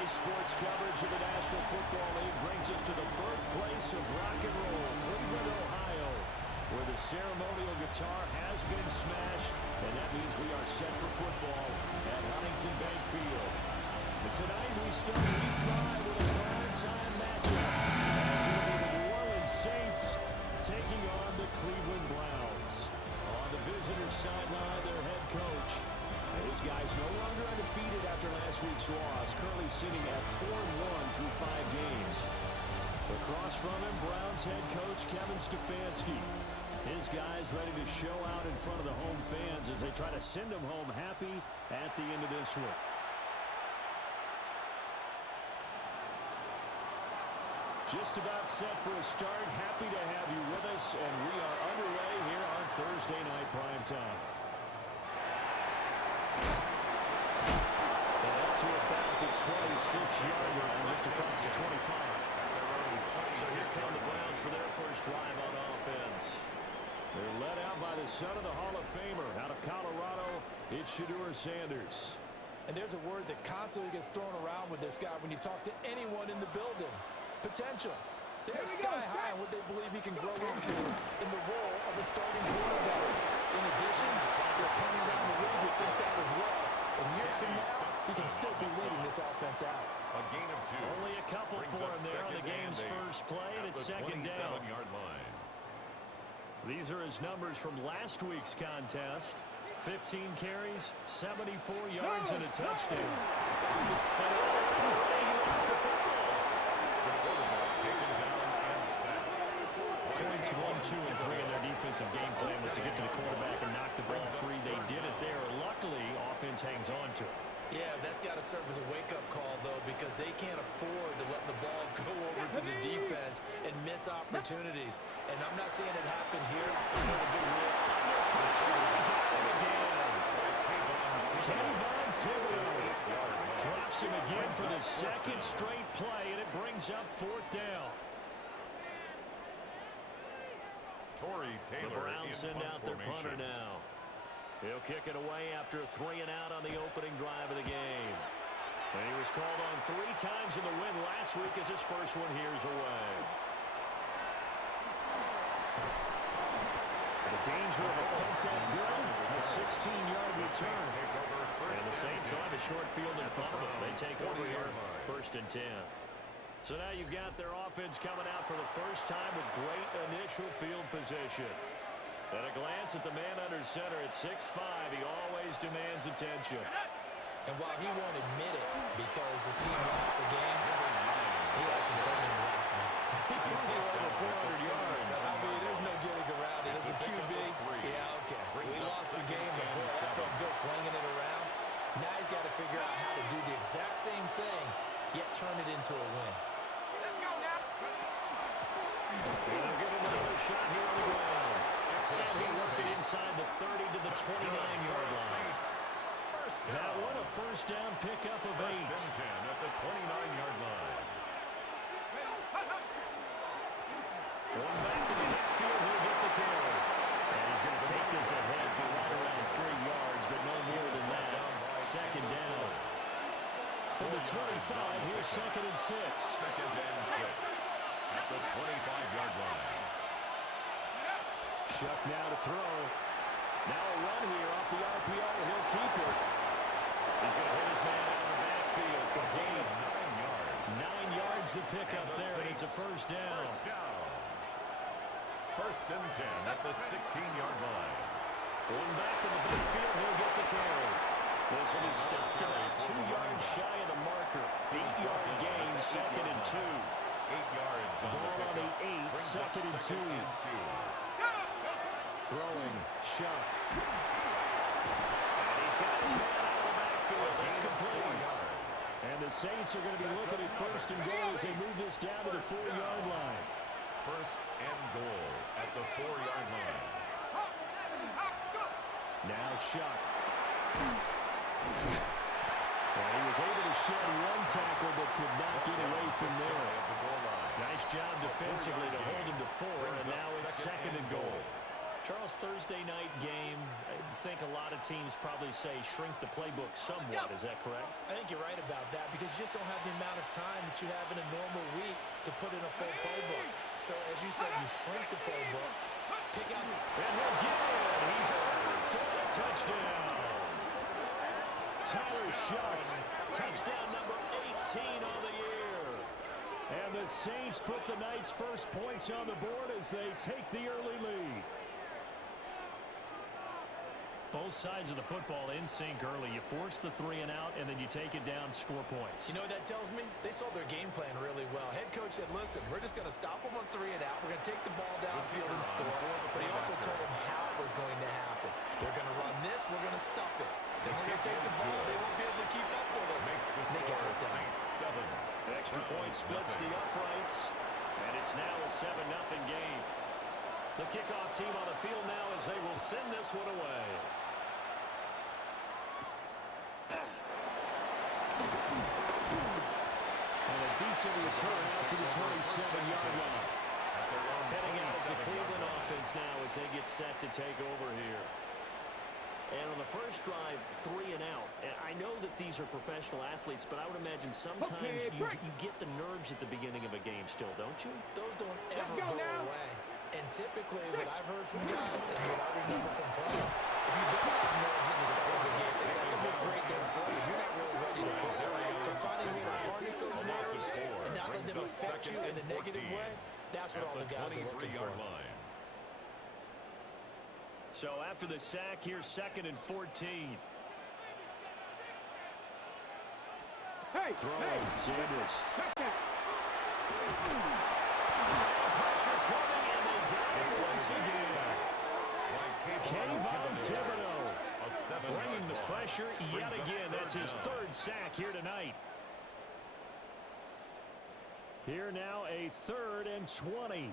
Today's sports coverage of the National Football League brings us to the birthplace of rock and roll, Cleveland, Ohio, where the ceremonial guitar has been smashed, and that means we are set for football at Huntington Bank Field. And tonight we start Week 5 with a prime-time matchup as it will be the New Orleans Saints taking on the Cleveland Browns. On the visitors' sideline, their head coach. And his guys no longer undefeated after last week's loss, currently sitting at 4-1 through 5 games. Across from him, Browns head coach Kevin Stefanski. His guys ready to show out in front of the home fans as they try to send them home happy at the end of this one. Just about set for a start. Happy to have you with us, and we are underway here on Thursday Night Primetime. And up to about the 26-yard line, just across the 25. So here come the Browns for their first drive on offense. They're led out by the son of the Hall of Famer out of Colorado. It's Shedeur Sanders. And there's a word that constantly gets thrown around with this guy when you talk to anyone in the building. Potential. They're sky high on what they believe he can grow into in the role of a starting quarterback. In addition, they're coming around the league who think that as well. And years from now, he can still be leading this offense out. A gain of 2. Only a couple for him there on the game's first play, and it's second down. 27-yard line. These are his numbers from last week's contest. 15 carries, 74 yards, and a touchdown. He lost the football. Taken down and sacked. Points 1, 2, and 3 in their defensive game plan was to get to the quarterback and knock the ball free. They did it there. Luckily, offense hangs on to it. Yeah, that's got to serve as a wake-up call, though, because they can't afford to let the ball go over to the defense and miss opportunities. And I'm not saying it happened here. It's not a good rule. Kayvon Thibodeaux drops him again for the second straight play, and it brings up 4th down. Taylor, the Browns send out their punter now. He'll kick it away after a 3-and-out on the opening drive of the game. And he was called on 3 times in the win last week as his first one here's away. The danger of a punt that good, a 16-yard return. And the Saints on the short field in front of them. They take over here, 1st and 10. So now you've got their offense coming out for the first time with great initial field position. At a glance at the man under center at 6'5", he always demands attention. And while he won't admit it because his team lost the game, he had some fun in the last one. He threw over 400 yards. I mean, there's no getting around it. As a QB, yeah, okay. We lost the game, but boy, that felt good playing it around. Now he's got to figure out how to do the exact same thing, yet turn it into a win. Let's go now. They'll get another shot here on the ground. And he worked it inside the 30 to the 29-yard line. That one a first down pickup of 8. 1st and 10 at the 29-yard line. Going back to the backfield, he'll get the carry. And he's going to take this ahead for right around 3 yards, but no more than that. 2nd down. From the 25, here's 2nd and 6. 2nd and 6 at the 25-yard line. Shuck now to throw. Now a run here off the RPO. He'll keep it. He's going to hit his man out of the backfield. Complete. 9 yards. 9 yards to pick up there, and it's a first down. First down. 1st and 10 at the 16-yard line. Going back to the backfield, he'll get the carry. This one is stopped about 2 yards shy of the marker. 8-yard gain, 2nd and 2. 8 yards on Ball on the 8, Brings 2nd and 2. Throwing, Shuck. And he's got his man out of the backfield. That's complete. And the Saints are going to be looking at 1st and goal as they move this down to the 4-yard line. 1st and goal at the 4-yard line. Now Shuck. Well, he was able to shed 1 tackle but could not get away from there. Nice job defensively to hold him to 4, and now it's 2nd and goal. Charles, Thursday night game, I think a lot of teams probably say shrink the playbook somewhat. Is that correct? I think you're right about that because you just don't have the amount of time that you have in a normal week to put in a full playbook. So, as you said, you shrink the playbook, pick out... And he'll get it. He's over for a touchdown. Tyler Shuck, touchdown number 18 on the year. And the Saints put the Knights' first points on the board as they take the early lead. Both sides of the football in sync early. You force the 3 and out, and then you take it down, score points. You know what that tells me? They saw their game plan really well. Head coach said, listen, we're just going to stop them on 3 and out. We're going to take the ball downfield and score. But he also told them how it was going to happen. They're going to run this. We're going to stop it. Then we're going to take the ball. They won't be able to keep up with us. And they got it done. Extra point splits the uprights, and it's now a 7-0 game. The kickoff team on the field now as they will send this one away. And a decent return out to the 27-yard line. Heading out is the Cleveland offense now as they get set to take over here. And on the first drive, 3 and out. And I know that these are professional athletes, but I would imagine sometimes you get the nerves at the beginning of a game still, don't you? Those don't ever go away. And typically, what I've heard from guys and what I remember from playing, if you don't have nerves at the start of the game, it's not going to be a great day for you. You're not really ready to play. So finding a way to harness those nerves and not let them affect you in a negative way, that's what all the guys are looking for. So after the sack, here's 2nd and 14. Throwing Sanders. Pressure coming, and they got it once again. Kayvon Thibodeau bringing the pressure yet again. That's his 3rd sack here tonight. Here now a 3rd and 20.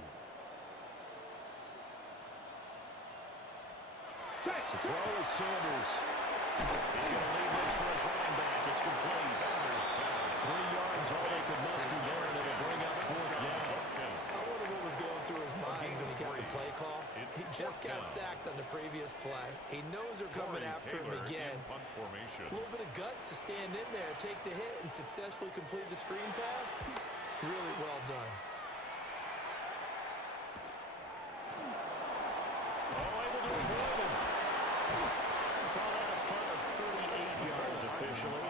To throw is Sanders. He's going to leave this for his running back. It's complete. 3 yards, all they could muster there, and it'll bring up 4th down. I wonder what was going through his mind when he got the play call. He just got sacked on the previous play. He knows they're coming after him again. A little bit of guts to stand in there, take the hit, and successfully complete the screen pass. Really well done. Able to avoid him. Call that a punt of 38 yards officially.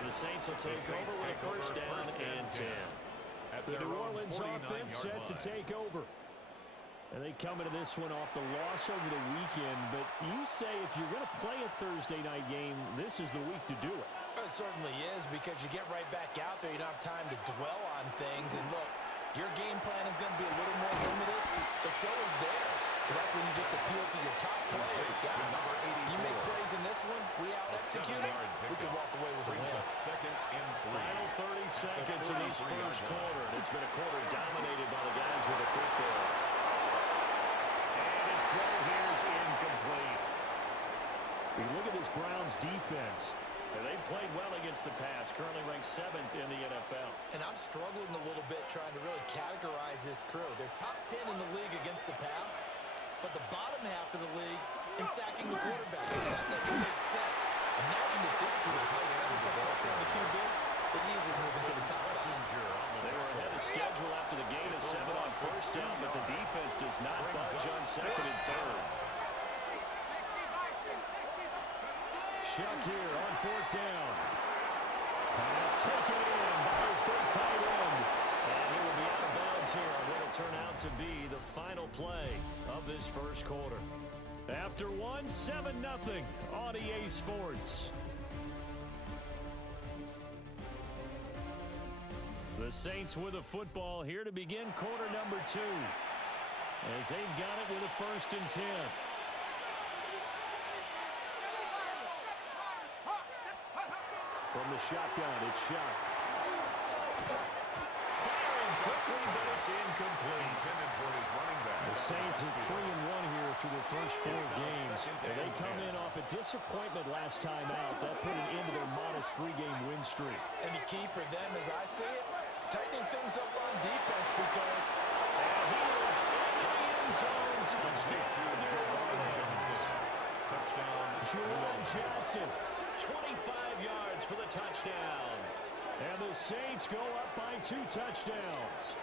And the Saints will take over with a 1st down and 10. The New Orleans offense set to take over. And they come into this one off the loss over the weekend. But you say if you're going to play a Thursday night game, this is the week to do it. It certainly is, because you get right back out there. You don't have time to dwell on things. And look, your game plan is going to be a little more limited, but so is theirs. So that's when you just appeal to your top players, guys. You make plays in this one, we out-execute it, we can walk away with a win. Final 30 seconds of this first quarter. And it's been a quarter dominated by the guys with the football. And his throw here is incomplete. We look at this Browns defense. And they've played well against the pass, currently ranked 7th in the NFL. And I'm struggling a little bit trying to really categorize this crew. They're top 10 in the league against the pass, but the bottom half of the league in sacking the quarterback. That doesn't make sense. Imagine if this group ever put pressure on the QB, they'd easily move into the top 5. They were ahead of schedule after the gain of 7 on 1st down, but the defense does not budge on 2nd and 3rd. Shuck here on 4th down. Pass taken in by his big tight end. And he will be out of bounds here on what will turn out to be the final play of this first quarter. After 7-0 on EA Sports. The Saints with a football here to begin quarter number 2. As they've got it with a 1st and 10. From the shotgun, it's Shuck. firing quickly, but it's incomplete. Intended for his running back. The Saints are 3-1 here through their first 4 games. And they come in off a disappointment last time out. That put an end to their modest 3-game win streak. And the key for them, as I see it, tightening things up on defense because... And he is in the end zone. Touchdown. Touchdown. Juwan Johnson, 25 yards for the touchdown. And the Saints go up by 2 touchdowns.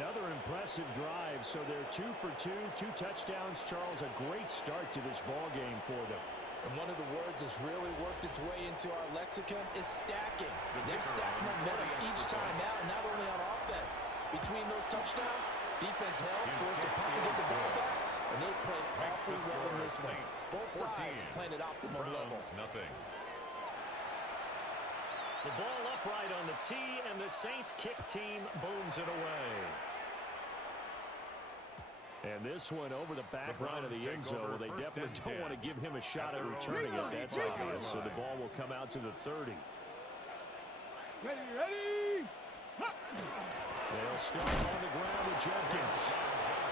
Another impressive drive, so they're 2 for 2, 2 touchdowns. Charles, a great start to this ball game for them. And one of the words that's really worked its way into our lexicon is stacking. They've stacked momentum each time out, and not only on offense. Between those touchdowns, defense held, forced to punt and get the ball back, and they played awfully well in this one. Both sides playing at optimum level. Nothing. The ball upright on the tee, and the Saints kick team booms it away. And this one over the back line of the end zone. Well, they definitely don't want to give him a shot at returning it. That's obvious. So the ball will come out to the 30. Ready! They'll start on the ground with Jenkins.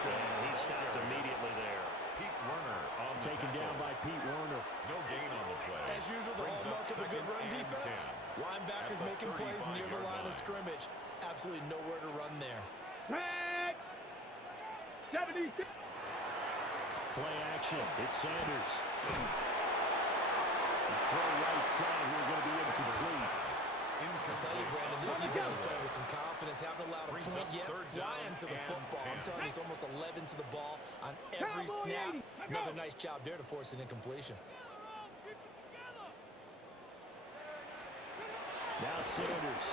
And he stopped immediately there. Pete Werner on the Taken down by Pete Werner. No gain on the play. As usual, the hallmark of a good run defense. Linebackers making plays near the line of scrimmage. Absolutely nowhere to run there. Tag! 76. Play action. It's Sanders. Throw right side here going to be incomplete. I tell you, Brandon, this defense is playing with some confidence. Haven't allowed a point yet. Flying to the football. I'm telling you, it's almost 11 to the ball on every snap. Another nice job there to force an incompletion. Now Sanders.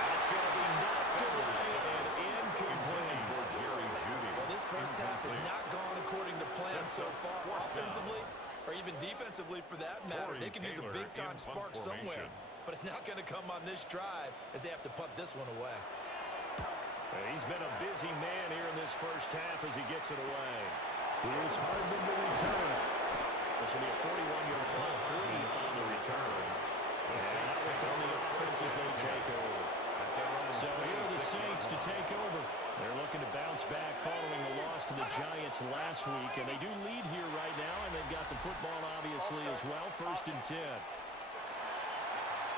That's going to be knocked away and incomplete. Well, this first half has not gone according to plan so far. Offensively, or even defensively for that matter, they can use a big-time spark somewhere. But it's not going to come on this drive as they have to punt this one away. He's been a busy man here in this first half as he gets it away. Here's Hardman to return. This will be a 41-yard punt, 3 on the return. And now look on the offense as they take over. So here are the Saints to take over. They're looking to bounce back following the loss to the Giants last week. And they do lead here right now, and they've got the football obviously as well. 1st and 10.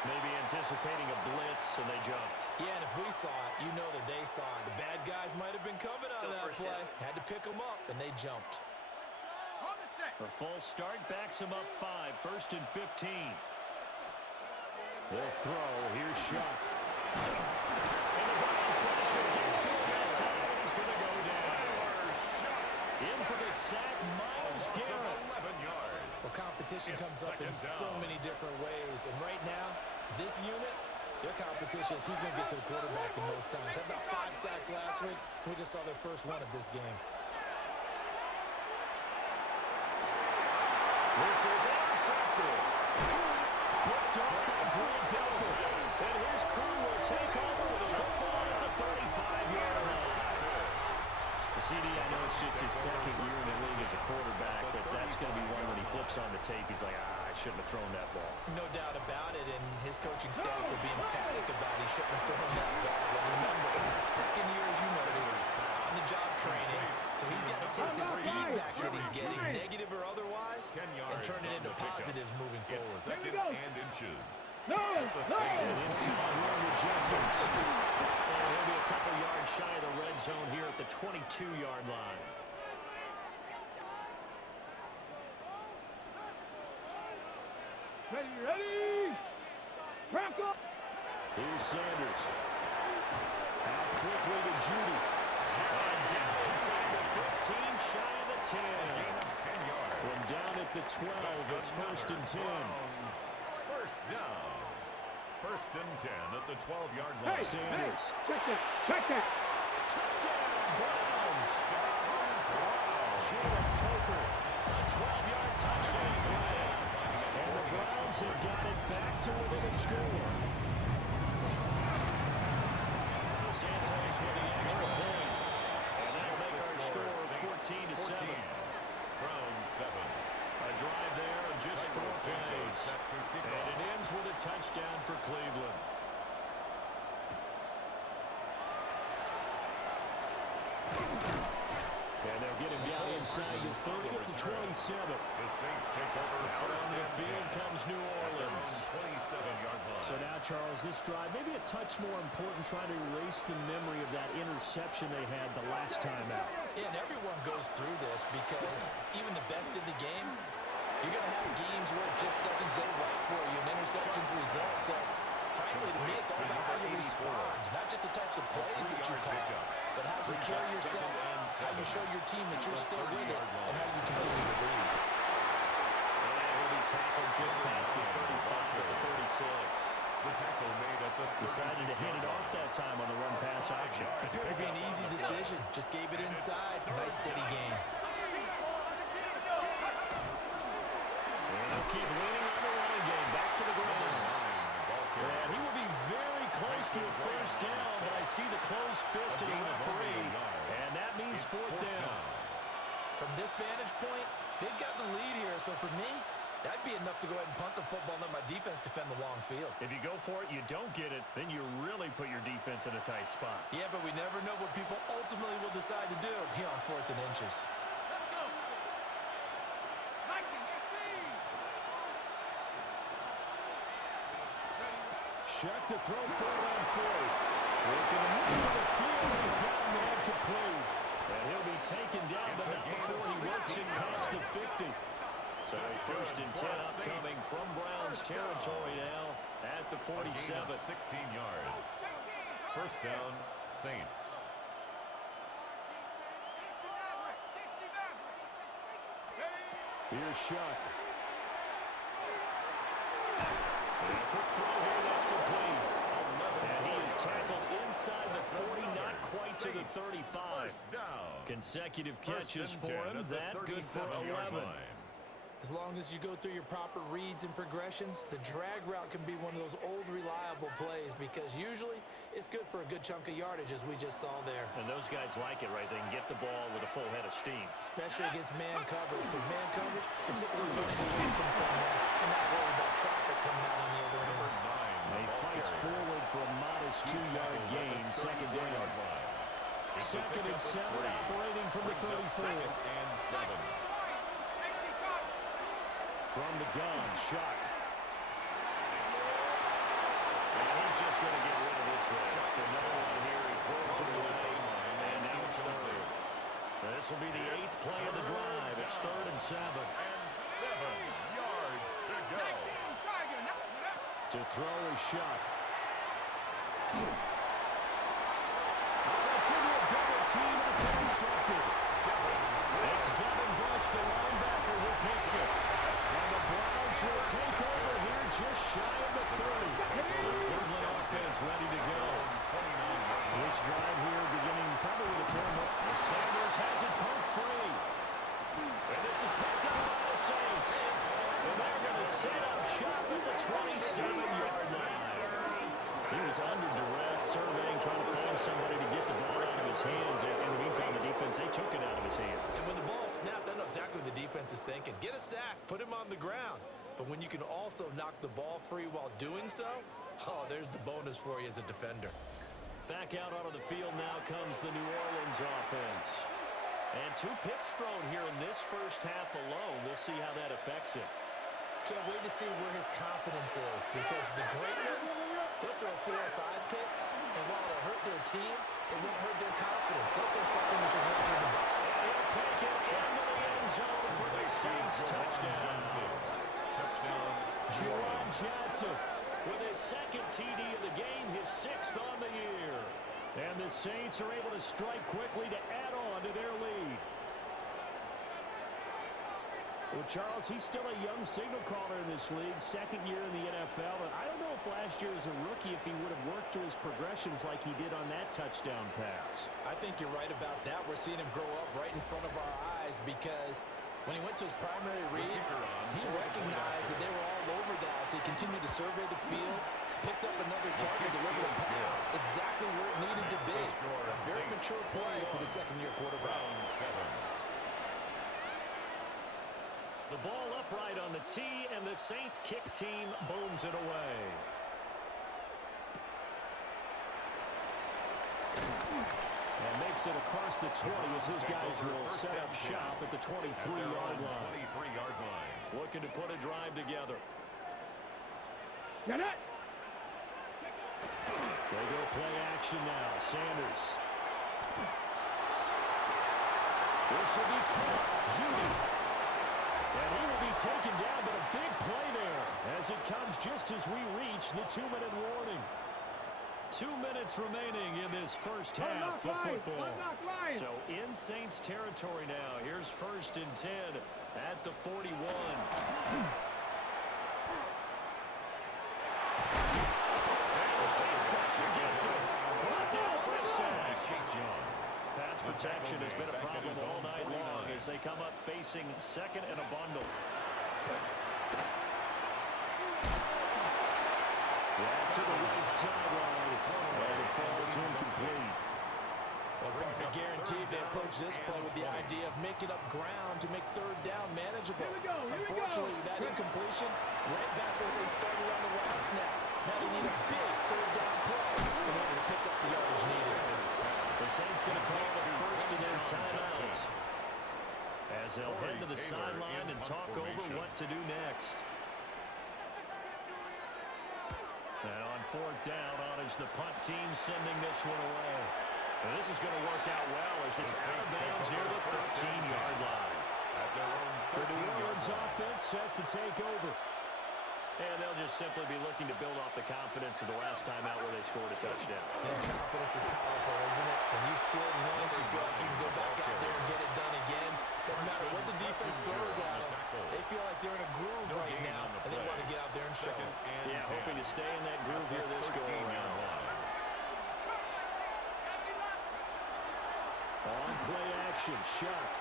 Maybe anticipating a blitz, and they jumped. Yeah, and if we saw it, you know that they saw it. The bad guys might have been coming out of that play. Had to pick them up, and they jumped. A false start backs him up 5. 1st and 15. They'll throw. Here's Shuck. And the Browns pressure gets to him that time. He's going to go down. In for the sack, Myles Garrett. 11 yards. Well, competition comes up in so many different ways. And right now, this unit, their competition is who's going to get to the quarterback the most times. Had about 5 sacks last week. We just saw their first one of this game. This is intercepted. Picked up by Grant Delpit. And his crew will take over with a football at the 35-yard line. The CD, I know it's just his 2nd year in the league as a quarterback, but that's going to be one when he flips on the tape. He's like, I shouldn't have thrown that ball. No doubt about it, and his coaching staff will be emphatic about he shouldn't have thrown that ball. But remember, 2nd year, as you noted, on the job training, so he's got to take this feedback that he's getting, negative or otherwise, and turn it into positives moving forward. 2nd and inches. No! And inside run with Jenkins. And he'll be a couple yards shy of the red zone here at the 22-yard line. Ready! Crack up! Here's Sanders. Out quickly to Judy. And down inside the 15, shy of the 10. From down at the 12, it's 1st and 10. First down. 1st and 10 at the 12-yard line. Hey, Sanders. Check that! Touchdown, Browns. Jalen Coker, a 12-yard touchdown play. And the Browns have got it back to within a score. Santos with the extra point. And that'll make our score 14-7. Browns 7. A drive there of just 4 plays. And it ends with a touchdown for Cleveland. And they'll get him down inside the 30 to 27. The Saints take over. Out on the field comes New Orleans. 27-yard line. So now, Charles, this drive maybe a touch more important, trying to erase the memory of that interception they had the last time out. Yeah, and everyone goes through this because even the best in the game, you're going to have games where it just doesn't go right for you, an interception's result. So, frankly, to me, it's all about how you respond, not just the types of plays that you call, but how you carry yourself, how you show your team that you're still with it, and how you continue to lead. And he'll be tackled just past the 35 at the 36. The tackle made at the Decided to hand it off that time on the run-pass option. Appeared to be an easy decision. Just gave it inside. Nice, steady game. And he'll keep leaning on the running game. Back to the ground. And he will be very close to a first down, but I see the closed fist of the referee, and that means fourth down. From this vantage point, they've got the lead here, so for me, that'd be enough to go ahead and punt the football and let my defense defend the long field. If you go for it, you don't get it, then you really put your defense in a tight spot. Yeah, but we never know what people ultimately will decide to do here on 4th and inches. Shuck to throw forward on 4th. Working the middle of the field, he's got him there complete. And he'll be taken down, but not before he works it past the 50. So a 1st and 10 upcoming from Browns territory now at the 47. 16 yards. First down, Saints. Here's Shuck. And a quick throw here, that's complete. And he is tackled inside the 40, not quite to the 35. Consecutive catches for him, that good for 11. As long as you go through your proper reads and progressions, the drag route can be one of those old reliable plays because usually it's good for a good chunk of yardage, as we just saw there. And those guys like it, right? They can get the ball with a full head of steam. Especially against man coverage, because man coverage, you're typically running away from someone and not worried about traffic coming out on the other end. He fights forward for a modest 2-yard gain, second down. Second and 7, operating from the 34. And 7. From the gun, Shuck. And he's just going to get rid of this thing. To no one here, he throws it away, and now it's third. This will be the 8th play of the drive. It's 3rd and 7. And 7 yards to go. To throw is Shuck. That's into a double team, and it's intercepted. It's Devin Bush, the linebacker, who picks it. And the Browns will take over here just shy of the 30. The Cleveland offense ready to go. This drive here beginning probably with a turn. Sanders has it poked free. And this is picked up by the Saints. And they're going to set up shop at the 27-yard line. He was under duress, surveying, trying to find somebody to get the ball out of his hands. And in the meantime, the defense, they took it out of his hands. And when the ball snapped, I know exactly what the defense is thinking. Get a sack, put him on the ground. But when you can also knock the ball free while doing so, oh, there's the bonus for you as a defender. Back out onto the field now comes the New Orleans offense. And 2 picks thrown here in this first half alone. We'll see how that affects it. Can't wait to see where his confidence is, because the great ones, they'll throw 4 or 5 picks, and while it'll hurt their team, it won't hurt their confidence. They'll think something which is hurting the ball. And he'll take it into the end zone for the Saints touchdown. Touchdown. Jerome Johnson with his 2nd TD of the game, his 6th on the year. And the Saints are able to strike quickly to add on to their lead. Well, Charles, he's still a young signal caller in this league, 2nd year in the NFL. And I don't know if last year as a rookie, if he would have worked through his progressions like he did on that touchdown pass. I think you're right about that. We're seeing him grow up right in front of our eyes, because when he went to his primary read, he recognized that they were all over that. So he continued to survey the field, picked up another target, delivered a pass exactly where it needed to be. A very mature play for the 2nd-year quarterback. The ball upright on the tee, and the Saints kick team booms it away. And makes it across the 20 as his guys will set up shop at the 23-yard line. Looking to put a drive together. Get it. They go play action now. Sanders. This will be caught. Judy. And he will be taken down, but a big play there as it comes just as we reach the 2-minute warning. 2 minutes remaining in this first half of football. So in Saints territory now. Here's 1st and 10 at the 41. And the Saints pressure gets him. Brought down for a sack. Pass protection has been a problem all night long as they come up facing 2nd and a bundle. To the right sideline, and it falls incomplete. Well, partner guaranteed they approach this play with the idea of making up ground to make 3rd down manageable. Unfortunately, with that incompletion, right back where they started on the last snap. Now they need a big 3rd down play in order to pick up the yardage needed. The Saints going to call the first of their timeouts as they'll head to the sideline and talk over what to do next. And on 4th down, on is the punt team sending this one away. And this is going to work out well as it's out of bounds near the 13-yard line. The New Orleans offense set to take over. And they'll just simply be looking to build off the confidence of the last time out where they scored a touchdown. Yeah, confidence is powerful, isn't it? When you scored once, you feel like you can go back out there and get it done again. Doesn't matter what the defense throws at them. They feel like they're in a groove right now, and they want to get out there and show it. Yeah, hoping to stay in that groove here this go-around. On play action, Shuck.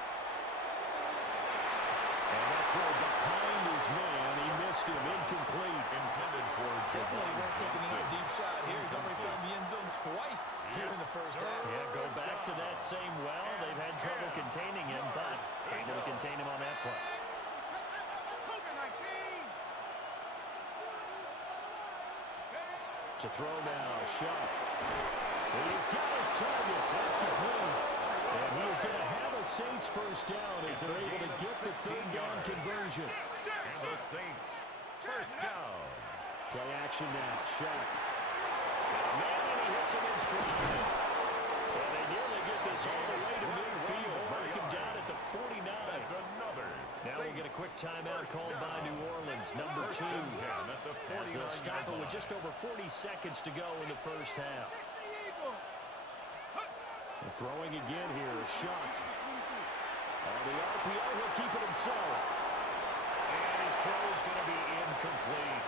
And that throw behind his man. He missed him. Incomplete. Intended for definitely worth taking another deep shot here. He's already found the end zone twice here in the first half. Yeah, go back to that same well. They've had trouble containing him, but able to contain him on that play. To throw now, Shuck. He's got his target. That's complete. And he is going to have a Saints first down as they're able to get the 3rd down conversion. And the Saints first down. Play action now, Shuck. Man, and he hits him in stride. And they nearly get this all the way to midfield. Mark him down at the 49. That's another. Now we'll get a quick timeout called by New Orleans, number 2. As they'll stop it with just over 40 seconds to go in the first half. And throwing again here, Shuck. On the RPO, he'll keep it himself. And his throw is going to be incomplete.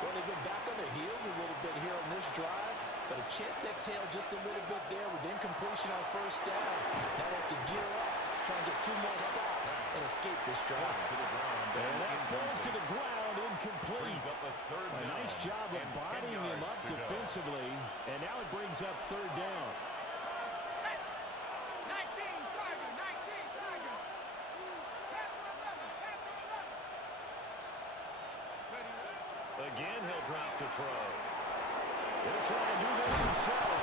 Well, they've been back on their heels a little bit here on this drive, but a chance to exhale just a little bit there with incompletion on 1st down. Now they have to gear up, try and get 2 more stops and escape this drive. And that falls to the ground, incomplete. A nice job of bodying him up defensively, and now it brings up 3rd down. Again, he'll drop to throw. He'll try and do this himself.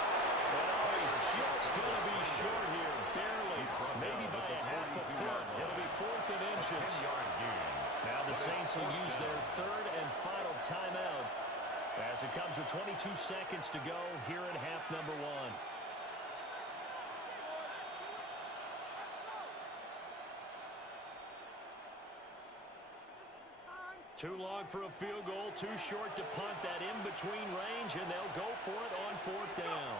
Oh, he's just going to be short here, barely. Maybe by a half a foot. It'll be 4th and inches. Now the Saints will use their 3rd and final timeout as it comes with 22 seconds to go here in half number 1. Too long for a field goal, too short to punt that in-between range, and they'll go for it on 4th down.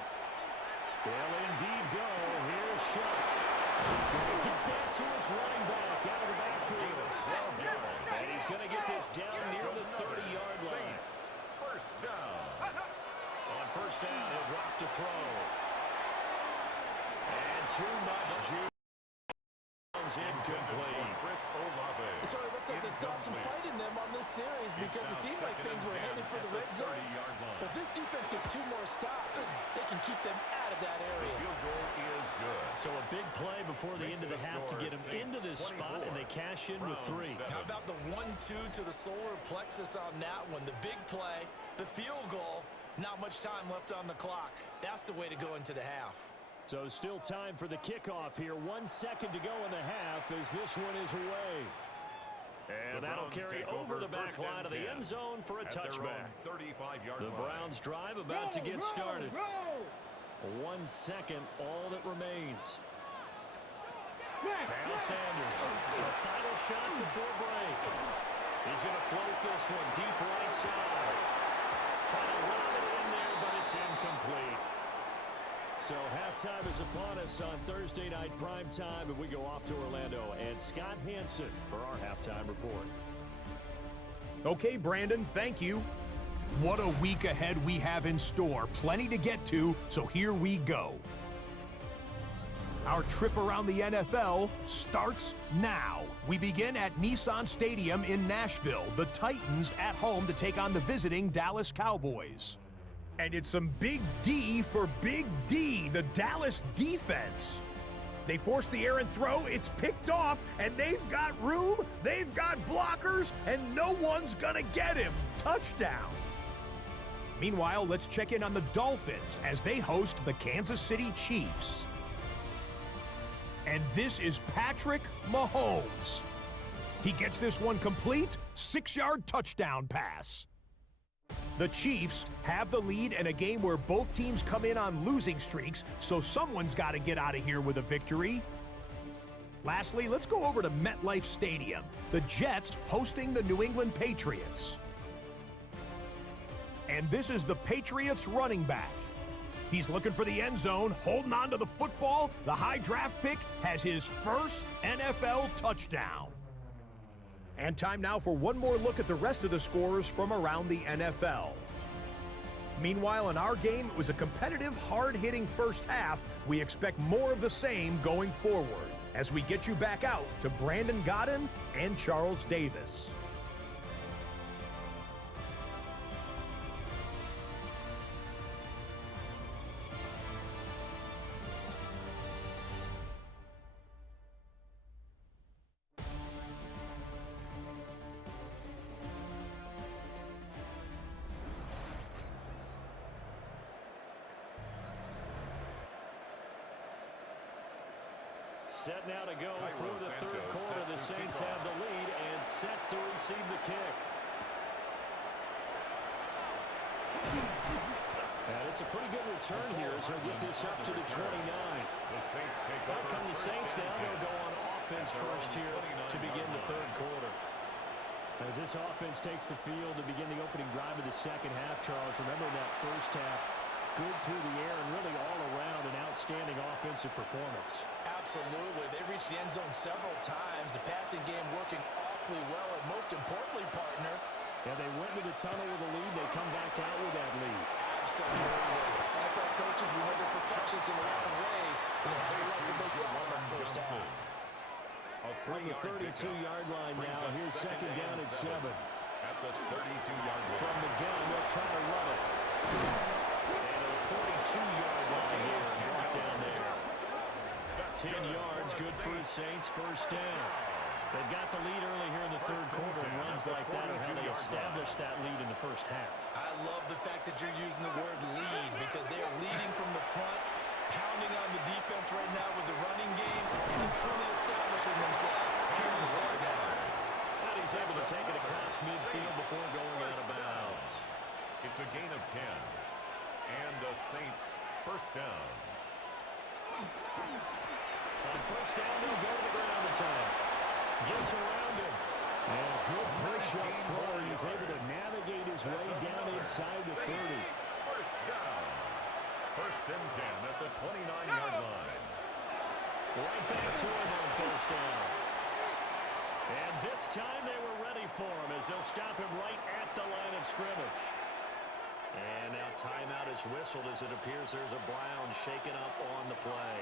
They'll indeed go. Here's Shuck. He's going to get that to his running back out of the backfield. And he's going to get this down near the 30-yard line. First down. On 1st down, he'll drop to throw. And too much juice. Incomplete. It sort of looks like they stopped some fight in them on this series because it seemed like things were headed for the red zone. But this defense gets 2 more stops. They can keep them out of that area. The field goal is good. So a big play before the end of the half to get them into this spot, and they cash in with 3. How about the 1-2 to the solar plexus on that one? The big play, the field goal, not much time left on the clock. That's the way to go into the half. So still time for the kickoff here. 1 second to go in the half as this one is away. And that'll carry over the back line of the end zone for a touchback. 35-yard The Browns drive about to get started. 1 second, all that remains. Now Sanders, a final shot before break. He's going to float this one deep right side. Trying to lob it in there, but it's incomplete. So halftime is upon us on Thursday night primetime, and we go off to Orlando. And Scott Hansen for our halftime report. Okay, Brandon, thank you. What a week ahead we have in store. Plenty to get to, so here we go. Our trip around the NFL starts now. We begin at Nissan Stadium in Nashville. The Titans at home to take on the visiting Dallas Cowboys. And it's some big D for Big D, the Dallas defense. They force the errant throw, it's picked off, and they've got room, they've got blockers, and no one's gonna get him. Touchdown. Meanwhile, let's check in on the Dolphins as they host the Kansas City Chiefs. And this is Patrick Mahomes. He gets this one complete, 6-yard touchdown pass. The Chiefs have the lead in a game where both teams come in on losing streaks, so someone's got to get out of here with a victory. Lastly, let's go over to MetLife Stadium. The Jets hosting the New England Patriots. And this is the Patriots running back. He's looking for the end zone, holding on to the football. The high draft pick has his first NFL touchdown. And time now for one more look at the rest of the scores from around the NFL. Meanwhile, in our game, it was a competitive, hard-hitting first half. We expect more of the same going forward as we get you back out to Brandon Godden and Charles Davis. Set now to go for the third quarter. The Saints have the lead and set to receive the kick. And it's a pretty good return here as he'll get this up to the 29. Out come the Saints now. They'll go on offense first here to begin the third quarter. As this offense takes the field to begin the opening drive of the second half, Charles, remember that first half, good through the air and really all around an outstanding offensive performance. Absolutely. They reached the end zone several times. The passing game working awfully well, and most importantly, partner. Yeah, they went to the tunnel with a lead. They come back out with that lead. Absolutely. NFL coaches, we know they're perfectionists in a lot of ways. But they like what they saw in that first half. From the 32-yard line now, here's second down at 7. At the 32-yard line. From the gun, they'll try to run it. And a 42-yard line here, brought down there. 10 yards, good for the Saints, first down. They've got the lead early here in the third quarter, and runs like that are how they establish that lead in the first half. I love the fact that you're using the word lead because they are leading from the front, pounding on the defense right now with the running game, and truly establishing themselves here in the second half. And he's able to take it across midfield before going out of bounds. It's a gain of 10. And the Saints first down. On first down, they'll go to the ground attack. Gets around him. And a good push up forward. He's able to navigate his way down inside the 30. First down. First and 10 at the 29-yard line. Right back to him on first down. And this time they were ready for him as they'll stop him right at the line of scrimmage. And now timeout is whistled as it appears there's a Brown shaken up on the play.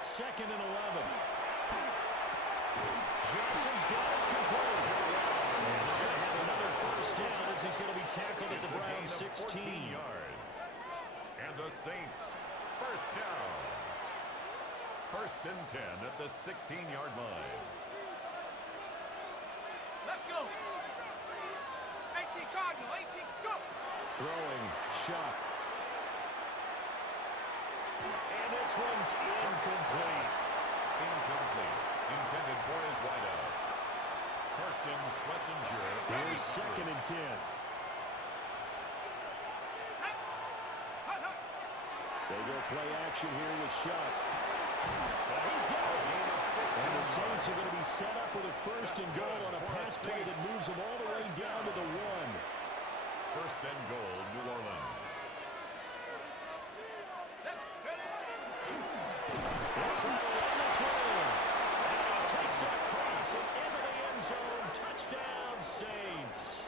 Second and 11. Johnson's got it complete. And they're going to have another first down as he's going to be tackled at the Browns 16 yards. And the Saints, first down. First and 10 at the 16-yard line. Let's go. 18 Cardinal, 18, go. Throwing, Shock. And this one's incomplete. Incomplete. Intended for his wideout. Carson Schlesinger. Here's second and 10. They go play action here with Shock. He's got it. And the Saints are going to be set up with a first and goal on a pass play that moves them all the way down to the 1. First and goal, New Orleans. That's right, run this one in. And he takes it across and into the end zone. Touchdown, Saints.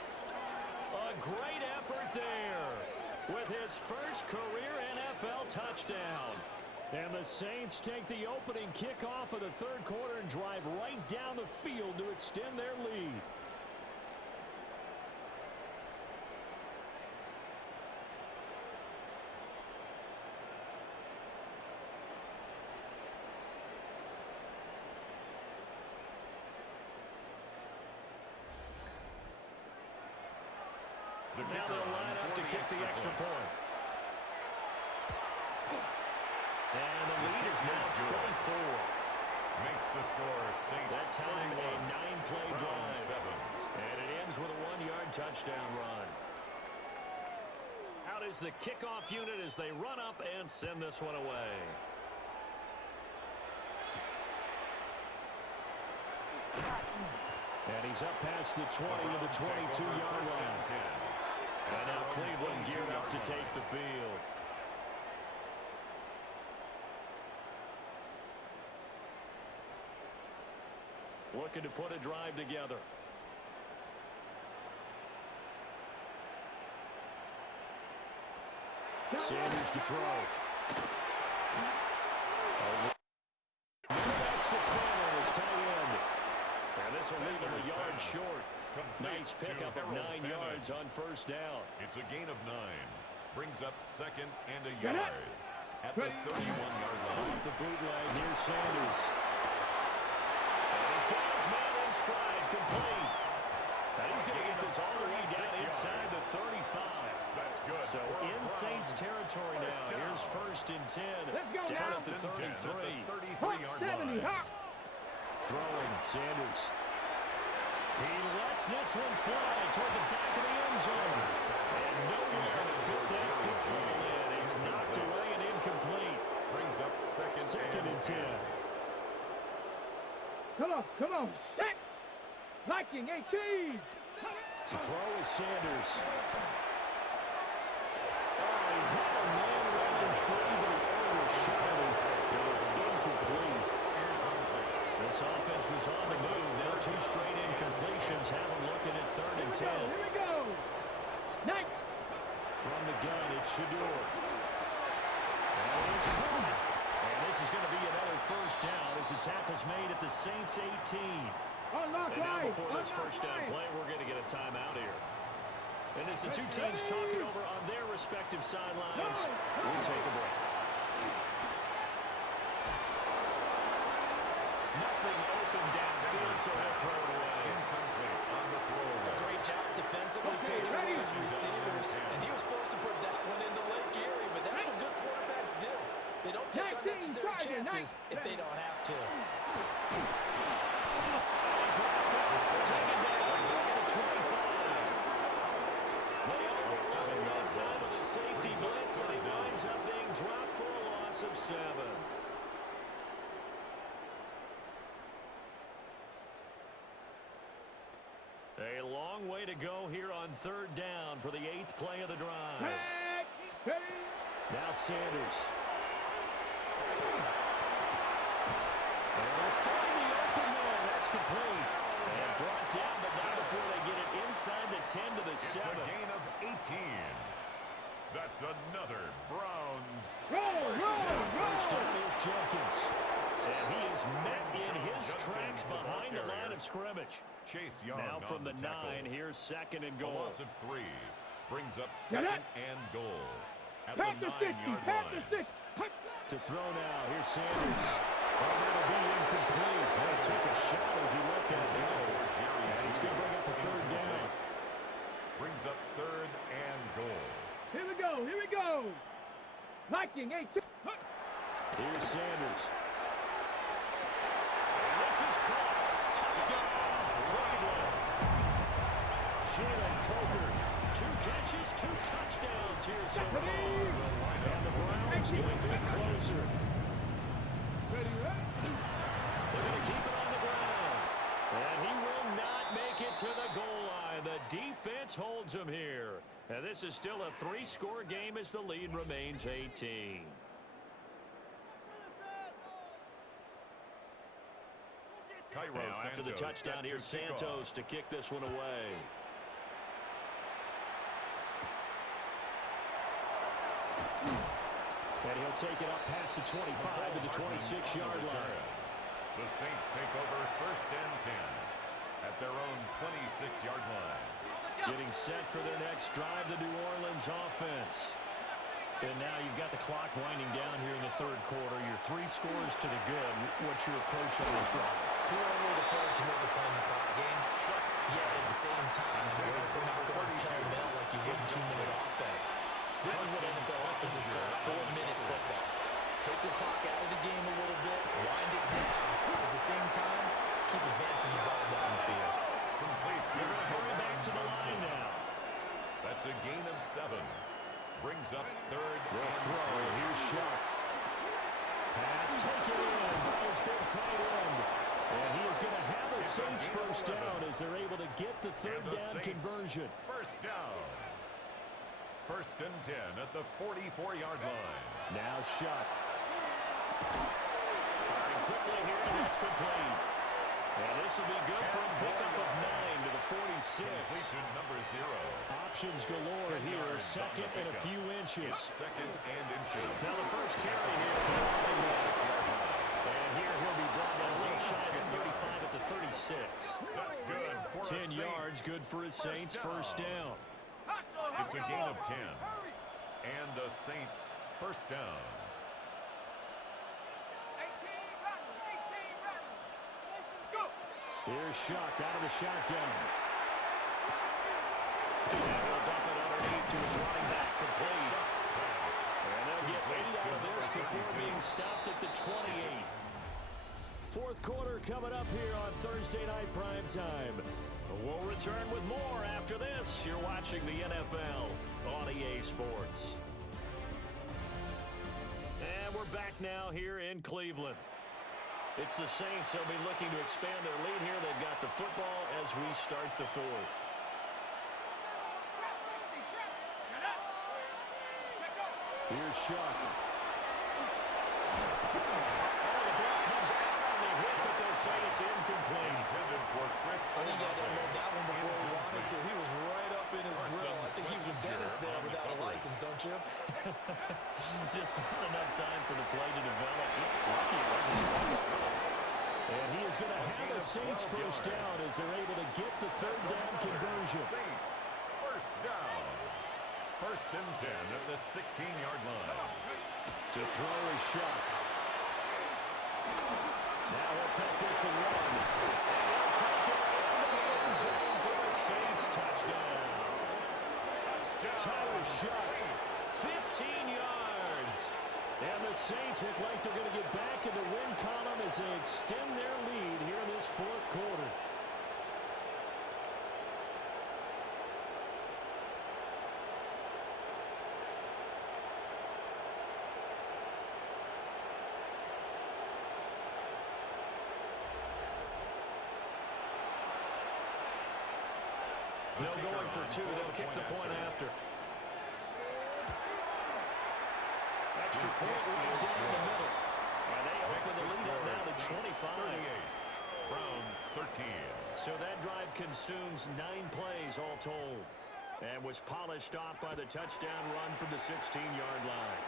A great effort there with his first career NFL touchdown. And the Saints take the opening kickoff of the third quarter and drive right down the field to extend their lead. Now they'll line up to kick the extra point. And the lead is now 24. Makes the score Saints. That time a 9-play drive. 7. And it ends with a 1-yard touchdown run. Out is the kickoff unit as they run up and send this one away. And he's up past the 20 to the 22-yard line. And now Cleveland geared up to take the field. Looking to put a drive together. Sanders to throw. That's to Fenner, his tight end. And this will leave him a yard short. Nice pickup of 9 yards on first down. It's a gain of 9. Brings up second and a yard at the 31-yard line. Off the bootleg, here's Sanders. And he's got his man in stride, complete. And he's going to get this all the way down inside the 35. That's good. So in Saints territory now. Here's first and 10. Down at the 33. 33-yard line. Throwing, Sanders. He lets this one fly toward the back of the end zone. And no one to fit that football in. It's knocked away and incomplete. Brings up second and 10. Come on, set. Viking 18. To throw is Sanders. He had a man running free, but he overshot him. And it's incomplete. This offense was on the move. Now 2 straight incompletions have them looking at 3rd and 10. Here we go. Nice. From the gun, it's Shador. And this is going to be another first down as the tackle's made at the Saints 18. And now before this first down play, we're going to get a timeout here. And as the two teams talk it over on their respective sidelines, we'll take a break. Nothing open downfield, so he'll throw it away. Incomplete on the throw. A great job defensively taking away his receivers, and he was forced to put that one into Lake Erie, but that's what good quarterbacks do. They don't take unnecessary chances if they don't have to. He's wrapped up, taken down at the 25. They overrun him that time with a safety blitz, and he winds up being dropped for a loss of 7. A long way to go here on 3rd down for the 8th play of the drive. Now Sanders. And they'll find the open man. That's complete. And brought down, but not before they get it inside the 10 to the 7. It's a gain of 18. That's another Browns. First down, here's Jenkins. And he is met in his tracks behind the line of scrimmage. Chase Young Now from on the tackle. 9, here's second and A goal. loss of 3 brings up second and goal at the 9-yard line. To throw now, here's Sanders. Oh, that'll be incomplete. Well, he took a shot as he let that go. And he's going to bring up a third down. Brings up third and goal. Here we go. Viking, 8. Here's Sanders. And this is caught. Touchdown, Cleveland. Jalen Coker, 2 catches, 2 touchdowns here so far. And the Browns getting a bit closer. They're going to keep it on the ground. And he will not make it to the goal line. The defense holds him here. And this is still a 3-score game as the lead remains 18. Now, after the touchdown, here's Santos to kick this one away. And he'll take it up past the 25 to the 26-yard line. The Saints take over first and 10 at their own 26-yard line. Getting set for their next drive, the New Orleans offense. And now you've got the clock winding down here in the third quarter. Your 3 scores to the good. What's your approach on this drive? Too early to fail to make a play in the clock game. Yet at the same time, you're also not going pell-mell like you would in 2-minute offense. This is what NFL offenses call 4-minute football. Take the clock out of the game a little bit, wind it down. At the same time, keep advancing the ball down the field. Complete to They're going to hurry back to the line now. That's a gain of 7. Brings up third. They'll throw. Here's Shuck. Pass taken in by his big tight end. And he is going to have a Saints first down as they're able to get the third down conversion. First down. First and 10 at the 44-yard line. Now Shuck. Firing quickly here, and that's complete. And this will be good for a pickup of 9 to the 46. Completion number 0. Options galore here. Second and a few inches. Second and inches. Now the first carry here. And here he'll be brought down a little shy of the 35 at the 36. That's good for 10 yards, good for his Saints. First down. It's a gain of 10. And the Saints first down. 18, let's go. Here's Shuck out of the shotgun. And he'll dump it underneath to his running back, complete. And they'll get 8 out of this before being stopped at the 28. Fourth quarter coming up here on Thursday Night Prime Time. We'll return with more after this. You're watching the NFL on EA Sports. And we're back now here in Cleveland. It's the Saints. They'll be looking to expand their lead here. They've got the football as we start the fourth. Here's Shuck. It's incomplete. Intended for Chris. I think he had to unload that one before he wanted to. He was right up in his grill. I think he was a dentist there without a license, don't you? Just not enough time for the play to develop. Lucky it wasn't fumbled. And he is going to have the Saints first down as they're able to get the third down conversion. Saints first down. First and 10 at the 16-yard line. To throw is Shuck. Now he'll take this and run. And he'll take it into the end zone for the Saints touchdown. Tyler Shuck, 15 yards. And the Saints look like they're going to get back in the win column as they extend their lead here in this fourth quarter. They'll go in for 2. They'll kick the point after. Extra point right down the middle. And they open the lead up now to 25. Browns 13. So that drive consumes 9 plays all told. And was polished off by the touchdown run from the 16-yard line.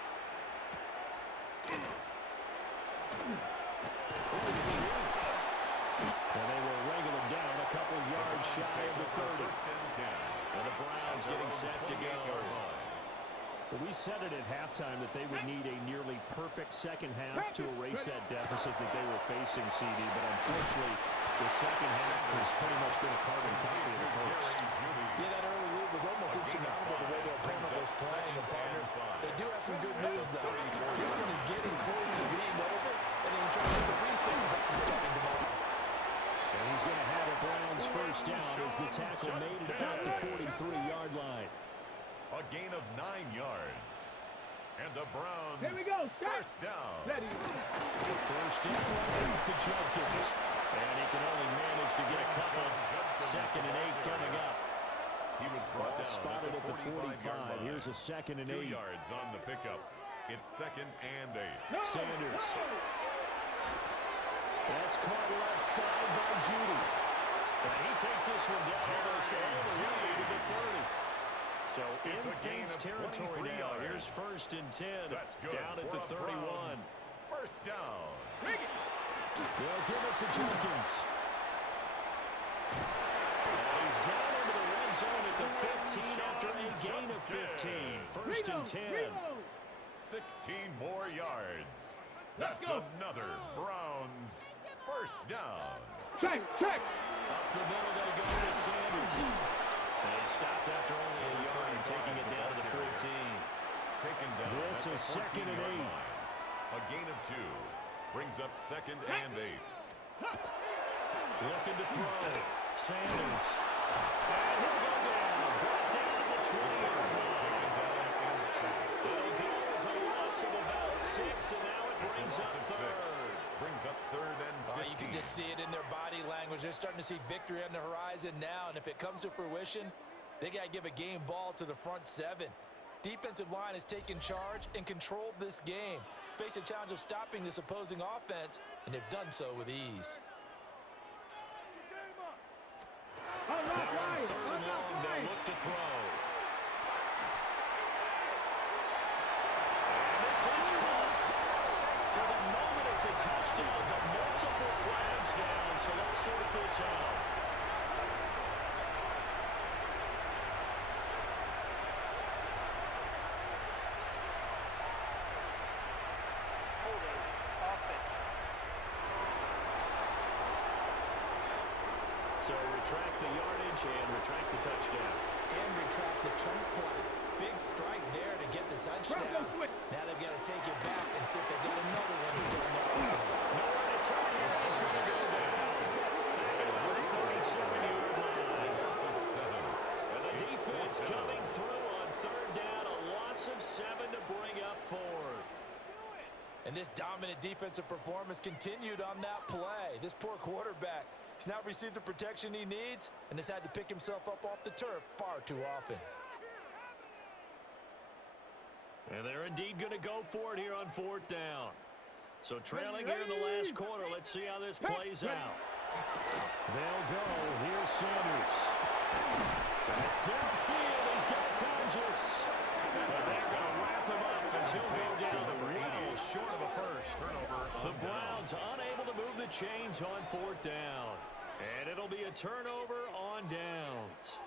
And they will wrangle him down a couple yards shy of the 30. And the Browns getting set to go. Well, we said it at halftime that they would need a nearly perfect second half to erase that deficit that they were facing, CD. But unfortunately, the second half has pretty much been a carbon copy of the first. Yeah, that early lead was almost insurmountable the way their opponent was playing. And partner, they do have some good news, though. This one is getting close to being over, and they try to get the reset button starting tomorrow. And he's going to have a Browns first down as the tackle made it about the 43-yard line. A gain of 9 yards. And the Browns Here we go, first down. Ready. First down to Jenkins. And he can only manage to get a couple. 2nd and 8 coming up. He was brought Ball down spotted at the 45-yard 45. line. Here's a 2nd and 8. 2 yards on the pickup. It's 2nd and 8. Sanders. That's caught left side by Judy. And he takes this one down almost all the way to the 30. So in Saints territory now. Here's 1st and 10. Down at the 31. First down. They'll give it to Jenkins. And he's down into the red zone at the 15 after a gain of 15. 1st and 10. 16 more yards. That's another Browns first down. Check. Up the middle they go to Sanders. And he stopped after only a yard, taking it down to the 14. Taken down. This is 2nd and 8. A gain of 2 brings up 2nd and 8. Looking to throw. Sanders. And he'll go down. Brought down at the 20-yard line. Taken down and sacked. It'll go as a loss of about 6, and now it brings up 3rd. Brings up 3rd and 15. You can just see it in their body language. They're starting to see victory on the horizon now, and if it comes to fruition, they got to give a game ball to the front 7. Defensive line has taken charge and controlled this game. Face a challenge of stopping this opposing offense, and they've done so with ease. Now on 3rd and long, they'll look to throw. And this is caught. For the moment, it's a touchdown, but multiple flags down, so let's sort this out. So retract the yardage and retract the touchdown. And retract the chunk play. Big strike there to get the touchdown. Now they've got to take it back and see if they've got another one still in their arsenal. Nowhere to turn here. He's going to go down. Back at about the 37-yard line. Loss of 7. And the defense coming through on 3rd down. A loss of 7 to bring up 4th. And this dominant defensive performance continued on that play. This poor quarterback has now received the protection he needs and has had to pick himself up off the turf far too often. And they're indeed going to go for it here on 4th down. So trailing here in the last quarter. Let's see how this plays out. They'll go. Here's Sanders. That's downfield. He's got Tonjes. But they're going to wrap him up as he'll go down well short of a first. The Browns unable to move the chains on 4th down. And it'll be a turnover on downs.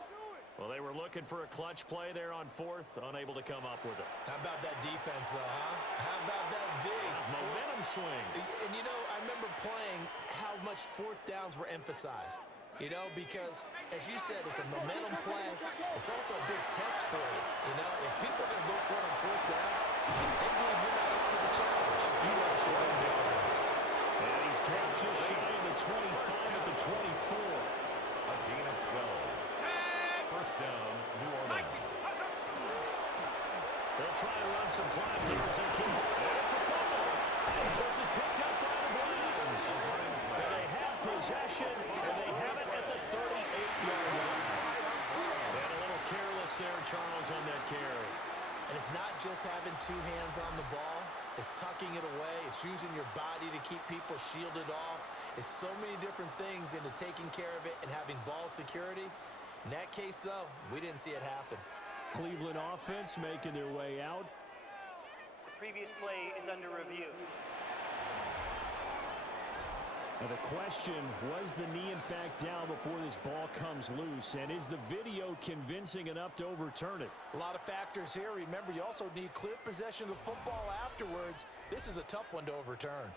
Well, they were looking for a clutch play there on 4th, unable to come up with it. How about that defense, though, huh? How about that D? Momentum swing. And, you know, I remember playing how much 4th downs were emphasized. You know, because, as you said, it's a momentum play. It's also a big test for you. You know, if people are going to go for it on 4th down, they believe you're not up to the challenge. You got to show them differently. And he's dropped just shy of the 25 at the 24. A gain of 12. First down, New Orleans. They'll try and run some clock here as they keep. And it's a fumble. This is picked up by the Browns. And they have possession, and they have it at the 38-yard line. And a little careless there, Charles, on that carry. And it's not just having 2 hands on the ball. It's tucking it away. It's using your body to keep people shielded off. It's so many different things into taking care of it and having ball security. In that case, though, we didn't see it happen. Cleveland offense making their way out. The previous play is under review. Now the question, was the knee in fact down before this ball comes loose? And is the video convincing enough to overturn it? A lot of factors here. Remember, you also need clear possession of the football afterwards. This is a tough one to overturn.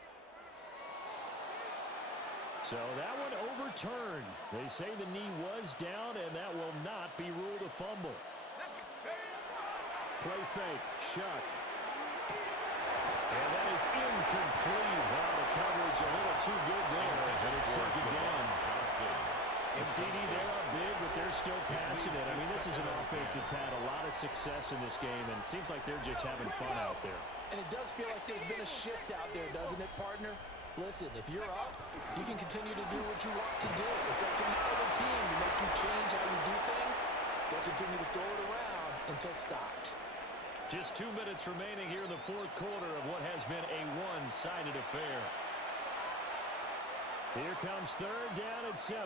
So that one overturned. They say the knee was down, and that will not be ruled a fumble. Play fake, Shuck. And that is incomplete. Wow, the coverage a little too good there, and it's second down. The CD, they're up big, but they're still passing it. I mean, this is an offense that's had a lot of success in this game, and it seems like they're just having fun out there. And it does feel like there's been a shift out there, doesn't it, partner? Listen, if you're up, you can continue to do what you want to do. It's up to the other team to make you change how you do things. They'll continue to throw it around until stopped. Just 2 minutes remaining here in the fourth quarter of what has been a one-sided affair. Here comes third down at 7.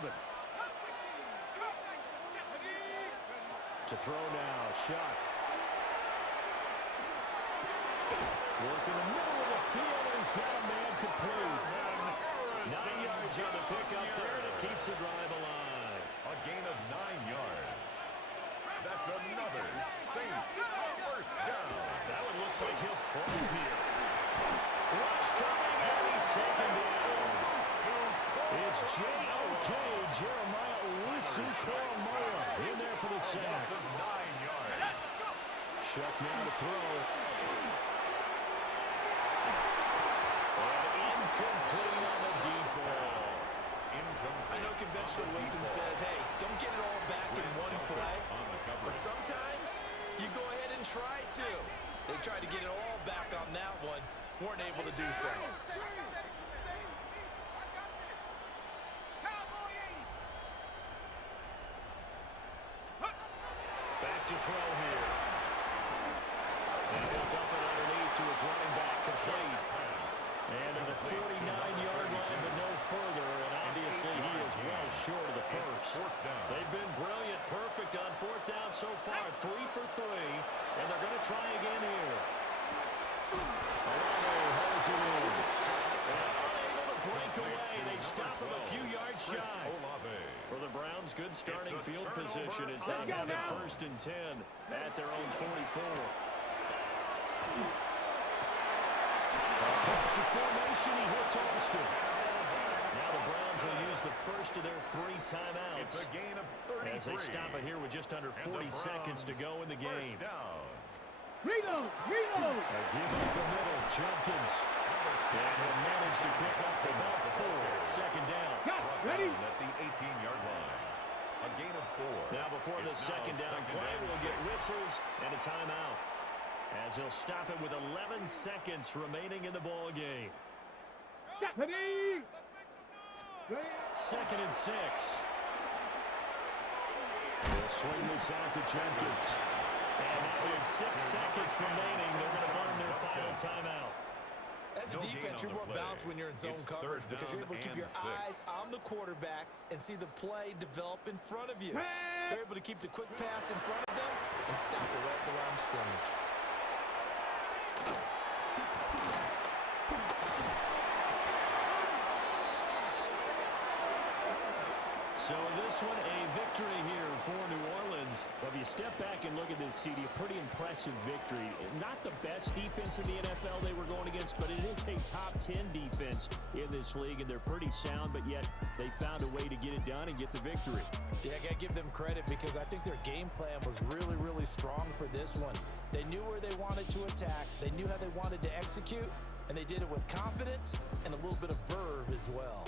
To throw now, Shuck. Working the middle of the field, and he's got a man complete. 9 yards on the pickup there, and it keeps the drive alive. A gain of 9 yards. That's another Saints first down. That one looks like he'll throw here. Rush coming, and he's taken down. It's J.O.K. Jeremiah Owusu-Koramoah in there for the sack. 9 yards. Shuck now to throw. And incomplete on the deep ball. I know conventional wisdom says, hey, don't get it all back in one play. But sometimes you go ahead and try to. They tried to get it all back on that one. Weren't able to do so. Back to throw here. And he'll dump it underneath to his running back, complete. And to the 49-yard line, but no further. And obviously he is well short of the first. They've been brilliant, perfect on fourth down so far. 3 for 3. And they're going to try again here. Olave holds it in. And unable to break away. They stop him a few yards shy. For the Browns, good starting field position as they have it 1st and 10 at their own 44. Across the formation, he hits Austin. Now the Browns will use the first of their 3 timeouts. It's a gain of 33. As they stop it here with just under 40 seconds to go in the game. Reno! A give up the middle, Jenkins. And he'll manage to pick up about 4 at second down. Ready? At the 18-yard line. A gain of 4. Now before the second down play, we'll get whistles and a timeout. As he'll stop it with 11 seconds remaining in the ball game. Ready? 2nd and 6. They'll swing this out to Jenkins. And now with 6 seconds remaining, they're going to burn their final timeout. As a defense, you're more balanced when you're in zone coverage because you're able to keep your eyes on the quarterback and see the play develop in front of you. They're able to keep the quick pass in front of them and stop it right at the line of scrimmage. So this one, a victory here for New Orleans. But if you step back and look at this, CD, a pretty impressive victory. Not the best defense in the NFL they were going against, but it is a top 10 defense in this league, and they're pretty sound, but yet they found a way to get it done and get the victory. Yeah, I got to give them credit because I think their game plan was really, really strong for this one. They knew where they wanted to attack. They knew how they wanted to execute, and they did it with confidence and a little bit of verve as well.